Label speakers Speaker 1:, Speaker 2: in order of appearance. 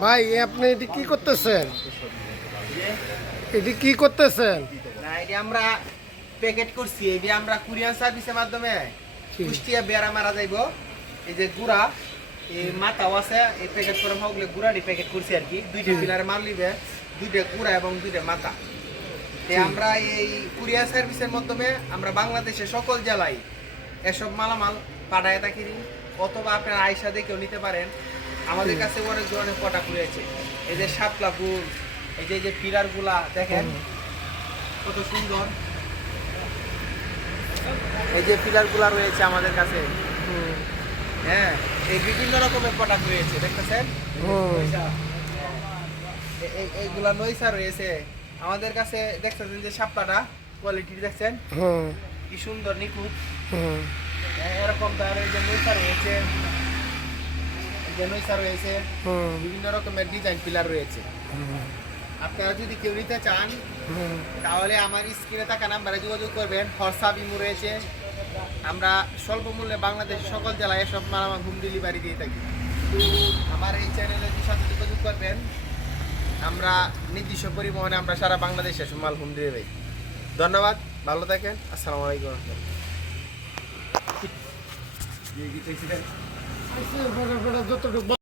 Speaker 1: ভাই আপনি এটি কি করতেছেন? এটি কি করতেছেন?
Speaker 2: না এটা আমরা প্যাকেট করছি। যে আমরা কুরিয়ার সার্ভিসের মাধ্যমে কুষ্টিয়া বেড়া মারা যাইব। এই যে গুড়া এই মাথাও আছে এই প্যাকেট করে হোকলে গুড়াটি প্যাকেট করছি আর কি। দুইটা পিলারে মাল নিবে দুইটা গুড়া এবং দুইটা মাথা। আমরা এই কুরিয়ার সার্ভিসের মাধ্যমে আমরা বাংলাদেশের সকল জেলায় এসব মালামাল পাঠায় থাকি। অথবা আপনারা আয়সা দেখেও নিতে পারেন। আমাদের কাছে অনেক ধরনের প্রোডাক্ট রয়েছে এই যে শাপলা গুড় এই যে এই যে পিলারগুলা দেখেন। কত সুন্দর। এই যে পিলারগুলা রয়েছে আমাদের কাছে। হ্যাঁ এই বিভিন্ন রকমের প্রোডাক্ট রয়েছে দেখতেছেন? এইগুলা নইসা রয়েছে। আমাদের কাছে দেখতেছেন যে সাপলাটা কোয়ালিটি দেখছেন? কি সুন্দর নিখুঁত। হ্যাঁ, এরকম যে নইসা রয়েছে। এই যে নইসা রয়েছে বিভিন্ন রকমের ডিজাইন পিলার রয়েছে। আপনারা যদি কেউ নিতে চান তাহলে আমার স্ক্রিনে থাকা নাম্বারে যোগাযোগ করবেন। হোয়াটসঅ্যাপ ইমো রয়েছে। আমরা স্বল্প মূল্যে বাংলাদেশের সকল জেলায় এসব মালামাল হোম ডেলিভারি দিয়ে থাকি। আমার এই চ্যানেলের সাথে যোগাযোগ করবেন আমরা নির্দিষ্ট পরিবহনে আমরা সারা বাংলাদেশে এসব মাল হোম ডেলিভারি ধন্যবাদ ভালো থাকেন। আসসালামু আলাইকুম। রহমতুল্লাহ।
Speaker 1: যতটুকু